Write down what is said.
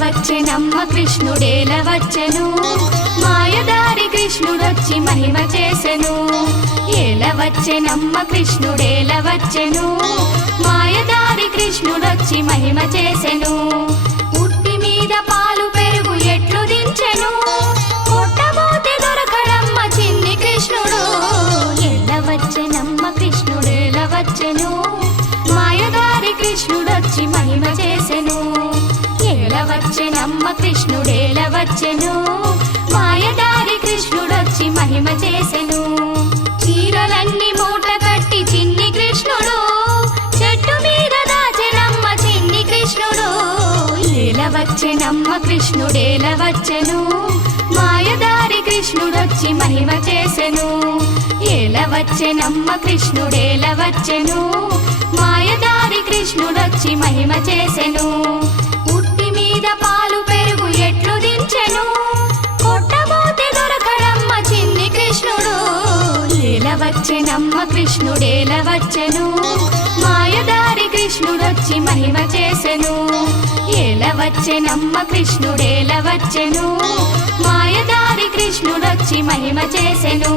వచ్చెనమ్మ కృష్ణుడేల వచ్చెను మాయదారి కృష్ణుడొచ్చి మహిమ చేసెను ఏల వచ్చెనమ్మ కృష్ణుడేల వచ్చెను మాయదారి కృష్ణుడొచ్చి మహిమ చేసెను ఉట్టి మీద పాలు పెరుగు ఎట్లు దించెను కొట్టబోతే దొరకడమ్మ చిన్ని కృష్ణుడు ఏల వచ్చెనమ్మ కృష్ణుడేల వచ్చెను మాయదారి కృష్ణుడొచ్చి మహిమ చేసెను ఏల వచ్చెనమ్మ కృష్ణుడేల వచ్చెను మాయదారి కృష్ణుడొచ్చి మహిమ చేసెను చీరలన్నీ మూట కట్టి చిన్ని కృష్ణుడు చెట్టు మీద దాచెనమ్మ చిన్ని కృష్ణుడు ఏల వచ్చెనమ్మ కృష్ణుడేల వచ్చెను మాయదారి కృష్ణుడొచ్చి మహిమ చేసెను ఏల వచ్చెనమ్మ కృష్ణుడేల వచ్చెను మాయదారి కృష్ణుడొచ్చి మహిమ చేసెను ఉట్టి మీద పాలు పెరుగు ఎట్లు దించెను కొట్టబోతే దొరకడమ్మ చిన్ని కృష్ణుడు ఏల వచ్చెనమ్మ కృష్ణుడేల వచ్చెను మాయదారి కృష్ణుడొచ్చి మహిమ చేసెను ఏల వచ్చెనమ్మ కృష్ణుడేల వచ్చెను మాయదారి కృష్ణుడొచ్చి మహిమ చేసెను